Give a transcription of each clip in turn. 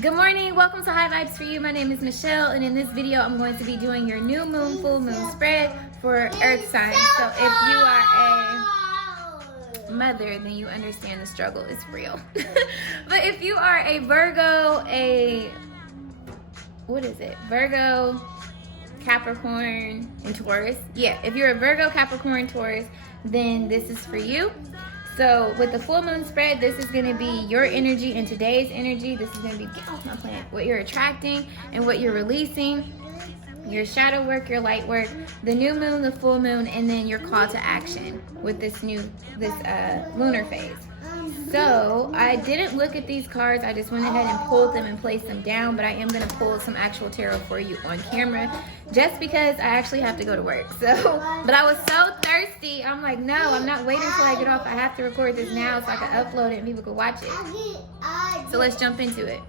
Good morning, welcome to High Vibes for You. My name is Michelle, and in this video I'm going to be doing your new moon, full moon spread for earth signs. So if you are a mother, then you understand the struggle is real. But if you are a Virgo, Virgo, Capricorn, and Taurus. Yeah, if you're a Virgo, Capricorn, Taurus, then this is for you. So with the full moon spread, this is going to be your energy and today's energy. This is going to be, get off my plant, what you're attracting and what you're releasing, your shadow work, your light work, the new moon, the full moon, and then your call to action with this lunar phase. So I didn't look at these cards. I just went ahead and pulled them and placed them down, but I am going to pull some actual tarot for you on camera just because I actually have to go to work. So, but I was so thirsty. I'm like, no, I'm not waiting until I get off. I have to record this now so I can upload it and people can watch it. So let's jump into it.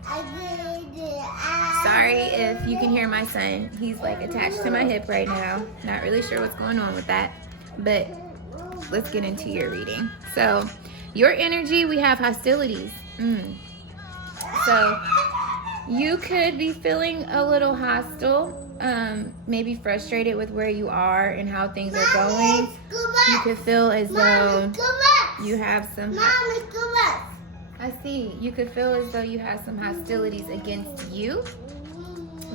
Sorry if you can hear my son. He's like attached to my hip right now. Not really sure what's going on with that, but let's get into your reading. So your energy, we have hostilities. So you could be feeling a little hostile, maybe frustrated with where you are and how things are going. You could feel as though you have some... I see. You could feel as though you have some hostilities against you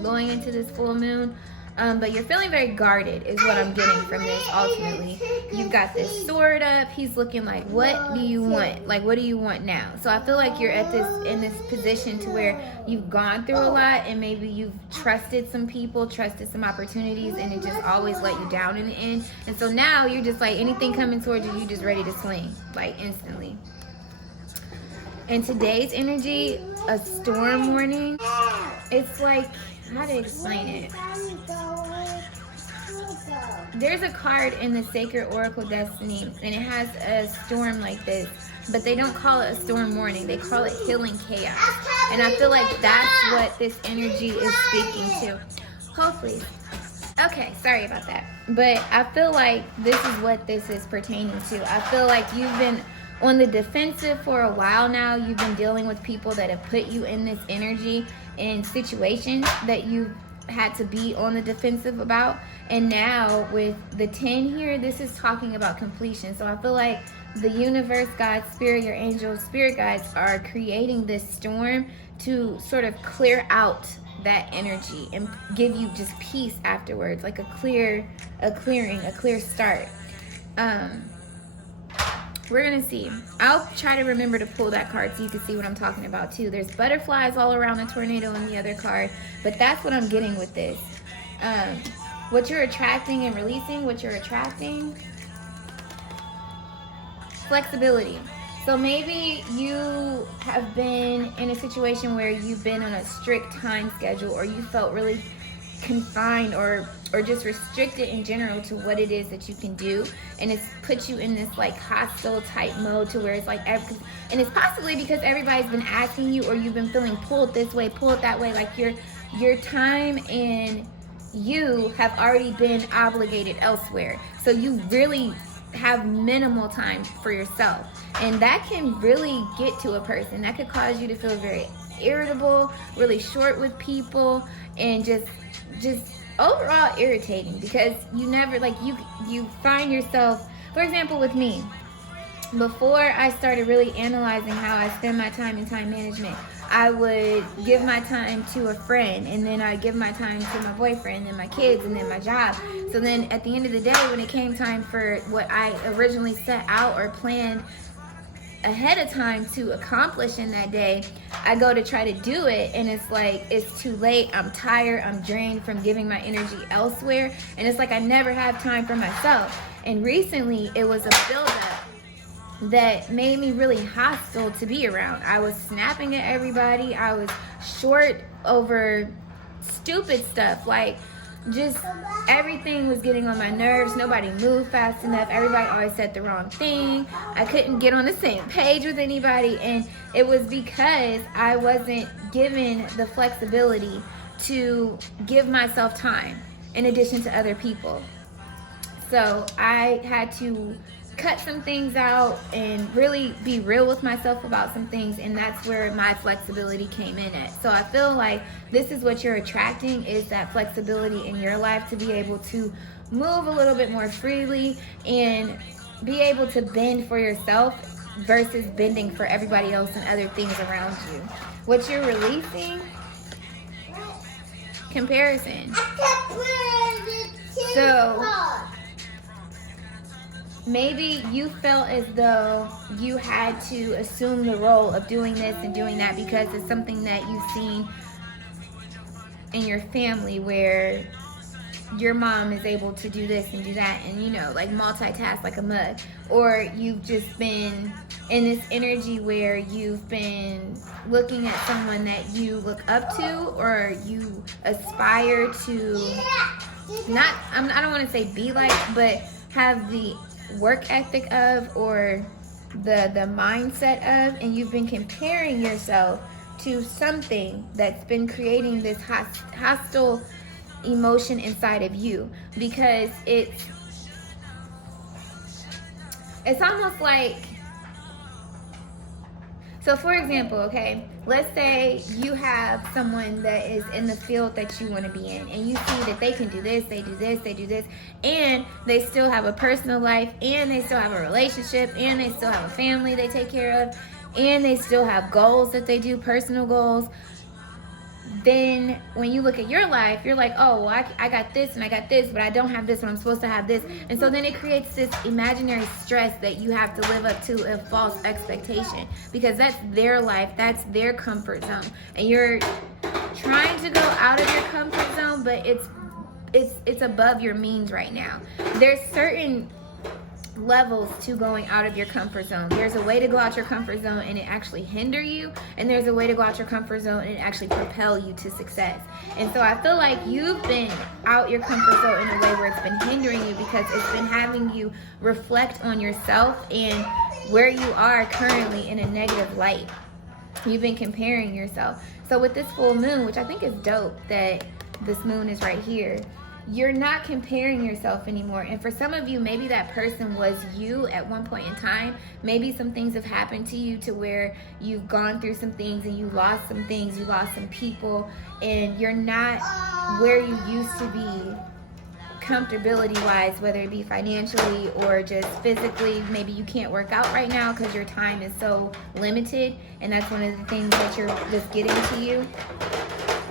going into this full moon. But you're feeling very guarded is what I'm getting from this ultimately. You've got this sword up. He's looking like, what do you want? Like, what do you want now? So I feel like you're in this position to where you've gone through a lot and maybe you've trusted some people, trusted some opportunities, and it just always let you down in the end. And so now you're just like, anything coming towards you, you're just ready to swing, like instantly. In today's energy, a storm warning. It's like, how to explain it? There's a card in the Sacred Oracle Destiny, and it has a storm like this, but they don't call it a storm warning. They call it healing chaos. And I feel like that's what this energy is speaking to. Hopefully. Okay, sorry about that. But I feel like this is what this is pertaining to. I feel like you've been on the defensive for a while now. You've been dealing with people that have put you in this energy in situations that you've had to be on the defensive about. And now with the 10 here, this is talking about completion. So I feel like the universe, God, spirit, your angels, spirit guides are creating this storm to sort of clear out that energy and give you just peace afterwards, like a clearing, a clear start. We're going to see. I'll try to remember to pull that card so you can see what I'm talking about too. There's butterflies all around the tornado in the other card, but that's what I'm getting with this. What you're attracting and releasing, flexibility. So maybe you have been in a situation where you've been on a strict time schedule, or you felt really confined or just restricted in general to what it is that you can do, and it's put you in this like hostile type mode to where it's like and it's possibly because everybody's been asking you, or you've been feeling pulled this way, pulled that way, like your time and you have already been obligated elsewhere, so you really have minimal time for yourself, and that can really get to a person. That could cause you to feel very irritable, really short with people, and just overall irritating, because you never, like, you find yourself, for example, with me, before I started really analyzing how I spend my time in time management, I would give my time to a friend, and then I'd give my time to my boyfriend, and my kids, and then my job. So then at the end of the day, when it came time for what I originally set out or planned ahead of time to accomplish in that day, I go to try to do it, and it's like, it's too late. I'm tired, I'm drained from giving my energy elsewhere, and it's like I never have time for myself. And recently it was a buildup that made me really hostile to be around. I was snapping at everybody. I was short over stupid stuff, like just everything was getting on my nerves. Nobody moved fast enough. Everybody always said the wrong thing. I couldn't get on the same page with anybody, and it was because I wasn't given the flexibility to give myself time in addition to other people. So I had to cut some things out and really be real with myself about some things, and that's where my flexibility came in at. So I feel like this is what you're attracting, is that flexibility in your life to be able to move a little bit more freely and be able to bend for yourself versus bending for everybody else and other things around you. What you're releasing? Comparison. So maybe you felt as though you had to assume the role of doing this and doing that because it's something that you've seen in your family, where your mom is able to do this and do that and, you know, like multitask like a mug. Or you've just been in this energy where you've been looking at someone that you look up to or you aspire to, I don't want to say be like, but have the work ethic of, or the mindset of, and you've been comparing yourself to something that's been creating this hostile emotion inside of you, because it's almost like, so for example, okay, let's say you have someone that is in the field that you want to be in, and you see that they can do this, they do this, they do this, and they still have a personal life, and they still have a relationship, and they still have a family they take care of, and they still have goals that they do, personal goals. Then when you look at your life, you're like, oh, well, I got this and I got this, but I don't have this, and I'm supposed to have this. And so then it creates this imaginary stress that you have to live up to a false expectation, because that's their life, that's their comfort zone. And you're trying to go out of your comfort zone, but it's above your means right now. There's certain levels to going out of your comfort zone. There's a way to go out your comfort zone and it actually hinder you, and there's a way to go out your comfort zone and it actually propel you to success. And so I feel like you've been out your comfort zone in a way where it's been hindering you, because it's been having you reflect on yourself and where you are currently in a negative light. You've been comparing yourself. So with this full moon, which I think is dope that this moon is right here, you're not comparing yourself anymore. And for some of you, maybe that person was you at one point in time. Maybe some things have happened to you to where you've gone through some things and you lost some things, you lost some people, and you're not where you used to be comfortability wise, whether it be financially or just physically. Maybe you can't work out right now because your time is so limited, and that's one of the things that's getting to you.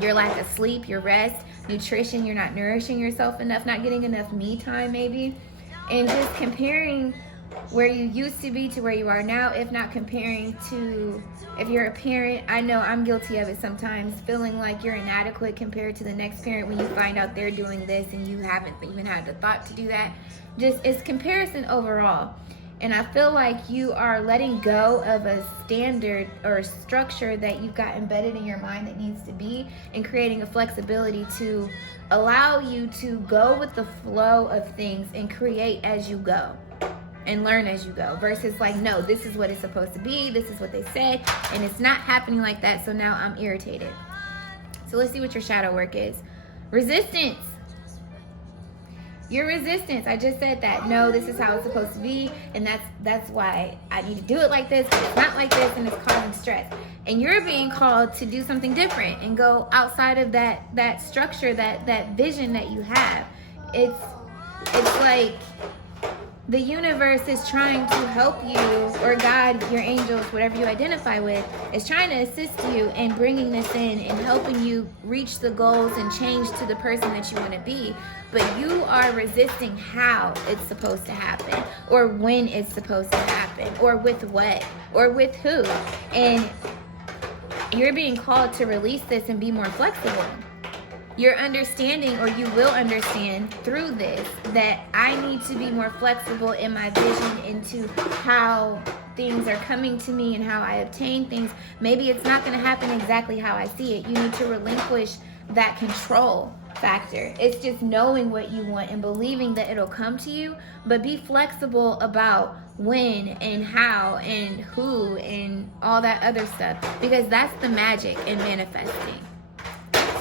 Your lack of sleep, your rest, nutrition, you're not nourishing yourself enough, not getting enough me time maybe, and just comparing where you used to be to where you are now. If not comparing to, if you're a parent, I know I'm guilty of it sometimes, feeling like you're inadequate compared to the next parent when you find out they're doing this and you haven't even had the thought to do that. Just, it's comparison overall. And I feel like you are letting go of a standard or a structure that you've got embedded in your mind that needs to be, and creating a flexibility to allow you to go with the flow of things and create as you go and learn as you go, versus like, no, this is what it's supposed to be, this is what they said, and it's not happening like that, so now I'm irritated. So let's see what your shadow work is. Resistance. Your resistance. I just said that. No, this is how it's supposed to be, and that's why I need to do it like this, but it's not like this, and it's causing stress. And you're being called to do something different and go outside of that structure, that vision that you have. It's like the universe is trying to help you, or God, your angels, whatever you identify with, is trying to assist you in bringing this in and helping you reach the goals and change to the person that you want to be. But you are resisting how it's supposed to happen, or when it's supposed to happen, or with what, or with who. And you're being called to release this and be more flexible. You're understanding, or you will understand through this, that I need to be more flexible in my vision into how things are coming to me and how I obtain things. Maybe it's not going to happen exactly how I see it. You need to relinquish that control factor. It's just knowing what you want and believing that it'll come to you, but be flexible about when and how and who and all that other stuff, because that's the magic in manifesting.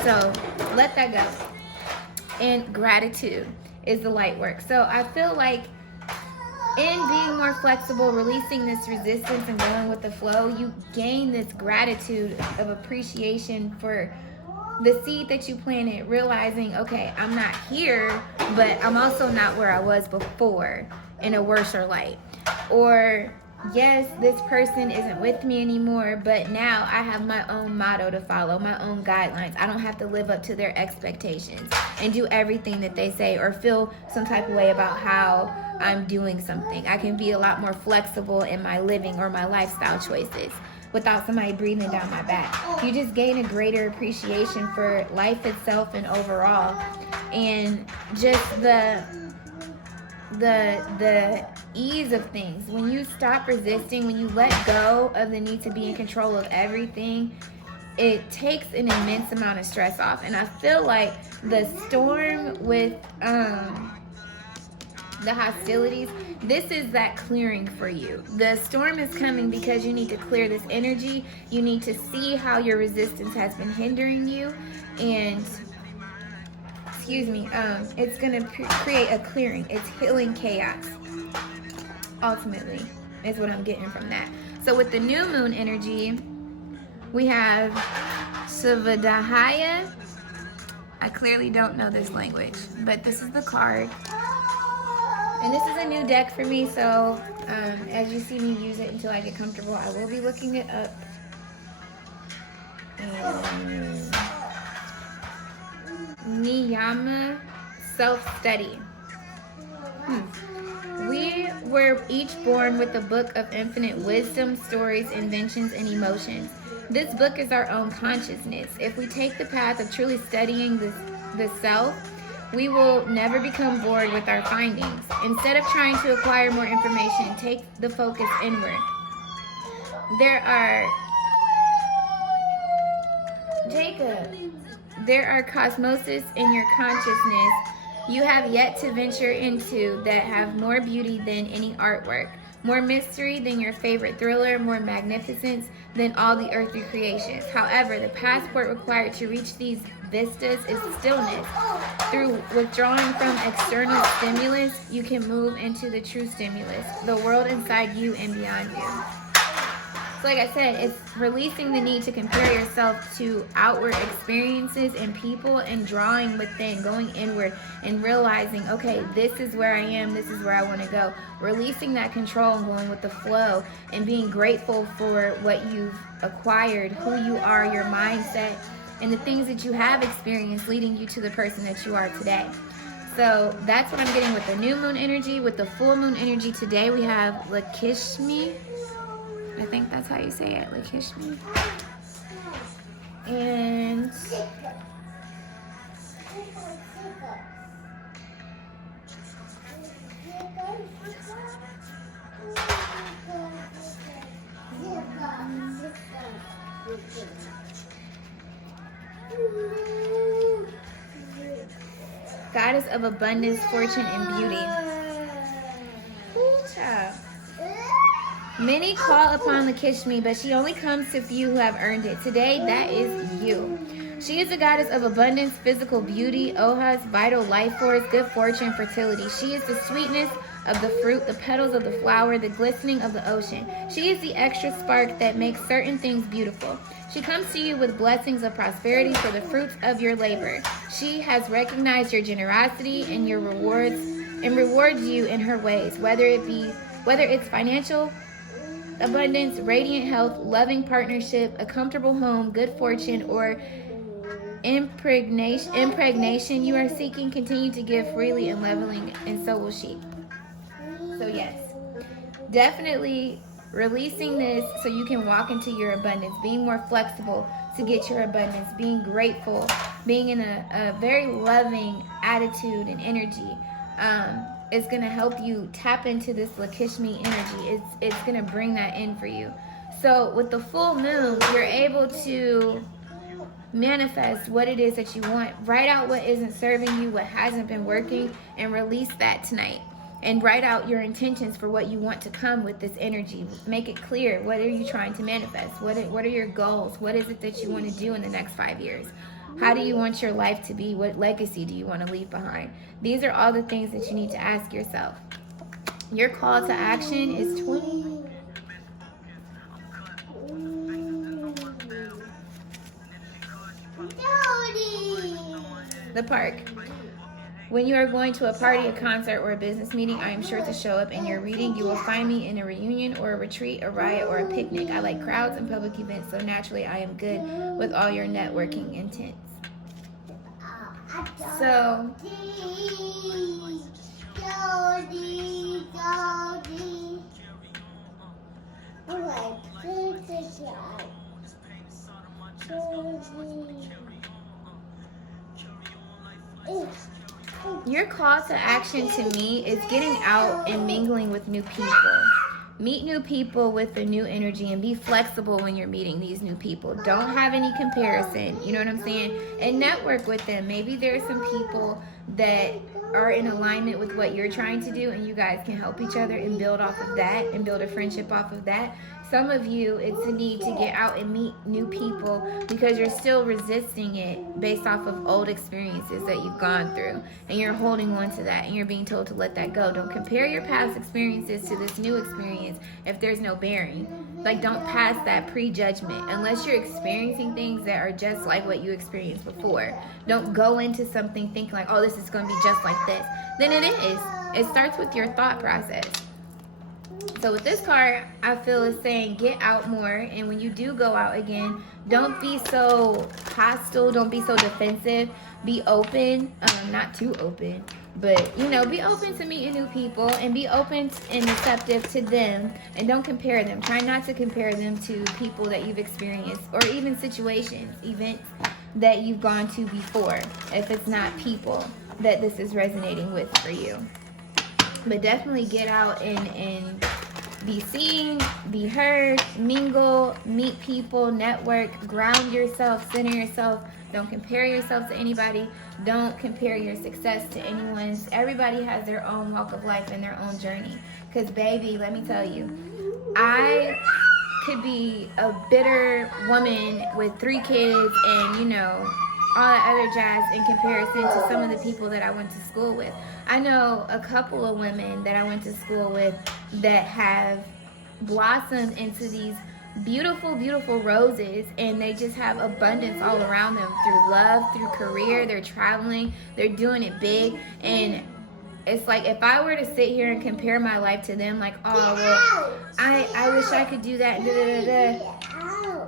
So let that go. And gratitude is the light work. So I feel like in being more flexible, releasing this resistance and going with the flow, you gain this gratitude of appreciation for the seed that you planted, realizing, okay, I'm not here, but I'm also not where I was before in a worser light. Or, yes, this person isn't with me anymore, but now I have my own motto to follow, my own guidelines. I don't have to live up to their expectations and do everything that they say or feel some type of way about how I'm doing something. I can be a lot more flexible in my living or my lifestyle choices without somebody breathing down my back. You just gain a greater appreciation for life itself and overall, and just the ease of things. When you stop resisting, when you let go of the need to be in control of everything, it takes an immense amount of stress off. And I feel like the storm with the hostilities, this is that clearing for you. The storm is coming because you need to clear this energy. You need to see how your resistance has been hindering you, and it's going to create a clearing. It's healing chaos, ultimately, is what I'm getting from that. So with the new moon energy, we have Savadahaya. I clearly don't know this language, but this is the card. And this is a new deck for me, so as you see me use it until I get comfortable, I will be looking it up. And Niyama Self-Study. We were each born with a book of infinite wisdom, stories, inventions, and emotions. This book is our own consciousness. If we take the path of truly studying the self, we will never become bored with our findings. Instead of trying to acquire more information, take the focus inward. There are cosmoses in your consciousness you have yet to venture into that have more beauty than any artwork, more mystery than your favorite thriller, more magnificence than all the earthly creations. However, the passport required to reach these vistas is stillness. Through withdrawing from external stimulus, you can move into the true stimulus, the world inside you and beyond you. So like I said, it's releasing the need to compare yourself to outward experiences and people, and drawing within, going inward and realizing, okay, this is where I am, this is where I want to go. Releasing that control and going with the flow, and being grateful for what you've acquired, who you are, your mindset, and the things that you have experienced leading you to the person that you are today. So that's what I'm getting with the new moon energy. With the full moon energy today, we have Lakshmi. I think that's how you say it, Lakshmi. And Goddess of abundance, fortune, and beauty. Many call upon Lakshmi, but she only comes to few who have earned it. Today, that is you. She is the goddess of abundance, physical beauty, ohas, vital life force, good fortune, fertility. She is the sweetness of the fruit, the petals of the flower, the glistening of the ocean. She is the extra spark that makes certain things beautiful. She comes to you with blessings of prosperity for the fruits of your labor. She has recognized your generosity and your rewards, and rewards you in her ways, whether it's financial abundance, radiant health, loving partnership, a comfortable home, good fortune, or impregnation you are seeking. Continue to give freely and leveling, and so will she. So yes, definitely releasing this so you can walk into your abundance, being more flexible to get your abundance, being grateful, being in a very loving attitude and energy. It's going to help you tap into this Lakshmi energy. It's going to bring that in for you. So with the full moon, you're able to manifest what it is that you want. Write out what isn't serving you, what hasn't been working, and release that tonight. And write out your intentions for what you want to come with this energy. Make it clear. What are you trying to manifest? What are your goals? What is it that you want to do in the next 5 years? How do you want your life to be? What legacy do you want to leave behind? These are all the things that you need to ask yourself. Your call to action is 20. The park. When you are going to a party, a concert, or a business meeting, I am sure to show up in your reading. You will find me in a reunion or a retreat, a riot, or a picnic. I like crowds and public events, so naturally I am good with all your networking intents. So, your call to action to me is getting out and mingling with new people. Meet new people with a new energy and be flexible when you're meeting these new people. Don't have any comparison, you know what I'm saying? And network with them. Maybe there's some people that are in alignment with what you're trying to do, and you guys can help each other and build off of that and build a friendship off of that. Some of you, it's a need to get out and meet new people because you're still resisting it based off of old experiences that you've gone through. And you're holding on to that and you're being told to let that go. Don't compare your past experiences to this new experience if there's no bearing. Like, don't pass that prejudgment unless you're experiencing things that are just like what you experienced before. Don't go into something thinking like, oh, this is going to be just like this. Then it is. It starts with your thought process. So with this card, I feel is saying get out more, and when you do go out again, don't be so hostile, don't be so defensive, be open, not too open, but be open to meeting new people and be open and receptive to them, and don't compare them. Try not to compare them to people that you've experienced or even situations, events that you've gone to before, if it's not people that this is resonating with for you. But definitely get out and be seen, be heard, mingle, meet people, network, ground yourself, center yourself. Don't compare yourself to anybody. Don't compare your success to anyone's. Everybody has their own walk of life and their own journey. Because, baby, let me tell you, I could be a bitter woman with 3 kids and, all that other jazz in comparison to some of the people that I went to school with. I know a couple of women that I went to school with that have blossomed into these beautiful, beautiful roses, and they just have abundance all around them through love, through career. They're traveling, they're doing it big, and it's like if I were to sit here and compare my life to them, like, oh, well, I wish I could do that,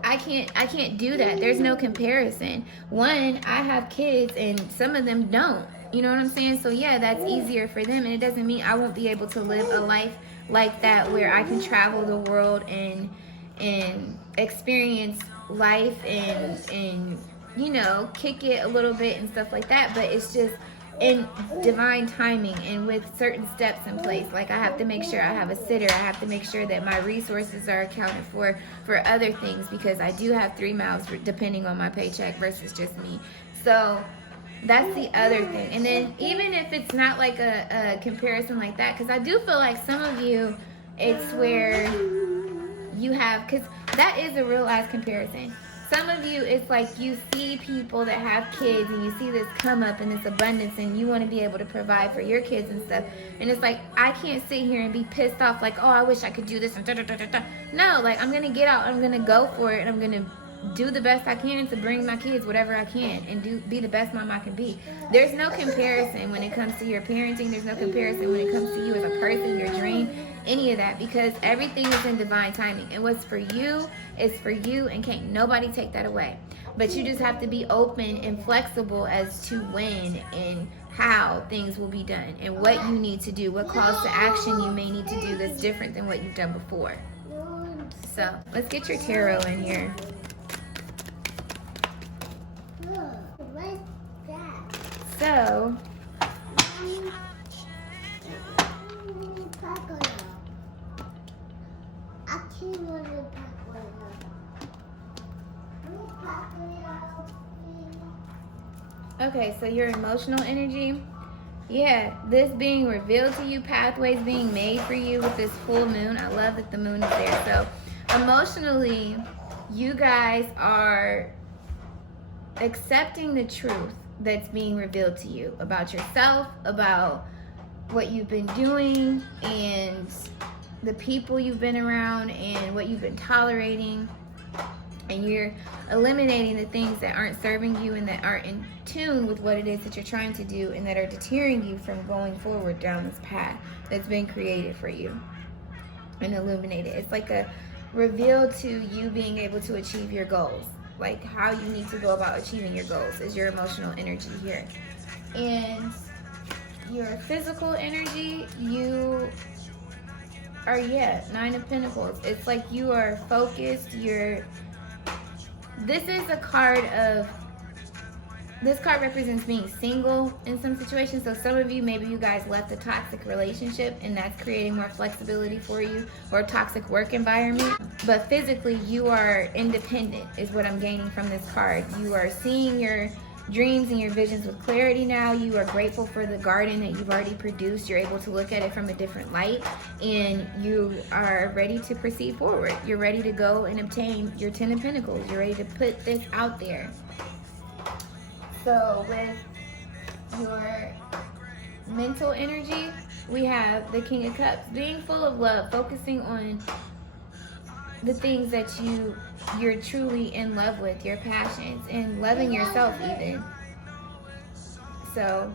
I can't do that. There's no comparison. One, I have kids and some of them don't. You know what I'm saying? So yeah, that's easier for them, and it doesn't mean I won't be able to live a life like that where I can travel the world and experience life and kick it a little bit and stuff like that. But it's just in divine timing and with certain steps in place. Like, I have to make sure I have a sitter. I have to make sure that my resources are accounted for other things, because I do have 3 mouths depending on my paycheck versus just me. So that's the other thing. And then even if it's not like a comparison like that, because I do feel like some of you, it's where you have, because that is a real ass comparison. Some of you, it's like you see people that have kids and you see this come up and this abundance, and you want to be able to provide for your kids and stuff. And it's like, I can't sit here and be pissed off like, oh, I wish I could do this and da da da da da. No, like, I'm going to get out, I'm going to go for it, and I'm going to do the best I can to bring my kids whatever I can and be the best mom I can be. There's no comparison when it comes to your parenting. There's no comparison when it comes to you as a person, your dream, any of that, because everything is in divine timing. And what's for you is for you, and can't nobody take that away. But you just have to be open and flexible as to when and how things will be done and what you need to do, what calls to action you may need to do that's different than what you've done before. So let's get your tarot in here. So, okay, so your emotional energy, yeah, this being revealed to you, pathways being made for you with this full moon. I love that the moon is there. So emotionally, you guys are accepting the truth that's being revealed to you about yourself, about what you've been doing and the people you've been around and what you've been tolerating, and you're eliminating the things that aren't serving you and that aren't in tune with what it is that you're trying to do and that are deterring you from going forward down this path that's been created for you and illuminated. It's like a reveal to you being able to achieve your goals, like how you need to go about achieving your goals is your emotional energy here. And your physical energy, you are, Nine of Pentacles. It's like you are focused, this is a card of, this card represents being single in some situations. So some of you, maybe you guys left a toxic relationship and that's creating more flexibility for you, or a toxic work environment. But physically, you are independent is what I'm gaining from this card. You are seeing your dreams and your visions with clarity now. You are grateful for the garden that you've already produced. You're able to look at it from a different light, and you are ready to proceed forward. You're ready to go and obtain your 10 of Pentacles. You're ready to put this out there. So with your mental energy, we have the King of Cups, being full of love, focusing on the things that you're truly in love with, your passions, and loving yourself even. So,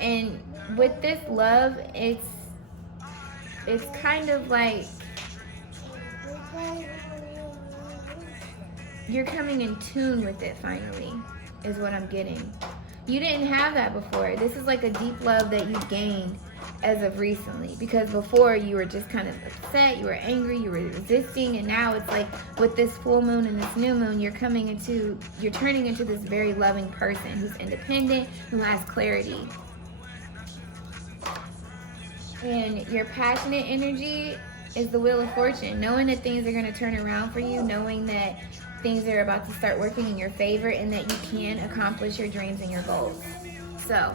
and with this love, it's kind of like you're coming in tune with it finally, is what I'm getting. You didn't have that before. This is like a deep love that you've gained as of recently, because before you were just kind of upset, you were angry, you were resisting, and now it's like with this full moon and this new moon, you're turning into this very loving person who's independent, who has clarity. And your passionate energy is the Wheel of Fortune, knowing that things are going to turn around for you, knowing that things are about to start working in your favor, and that you can accomplish your dreams and your goals. So,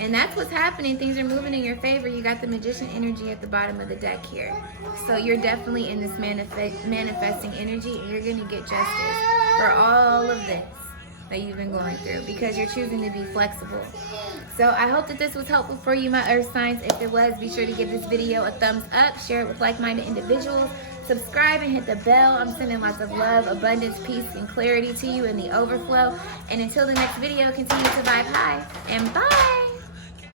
and that's what's happening. Things are moving in your favor. You got the Magician energy at the bottom of the deck here. So you're definitely in this manifesting energy, and you're going to get justice for all of this that you've been going through, because you're choosing to be flexible. So I hope that this was helpful for you, my earth signs. If it was, be sure to give this video a thumbs up, share it with like-minded individuals, subscribe and hit the bell. I'm sending lots of love, abundance, peace, and clarity to you in the overflow. And until the next video, continue to vibe high, and bye.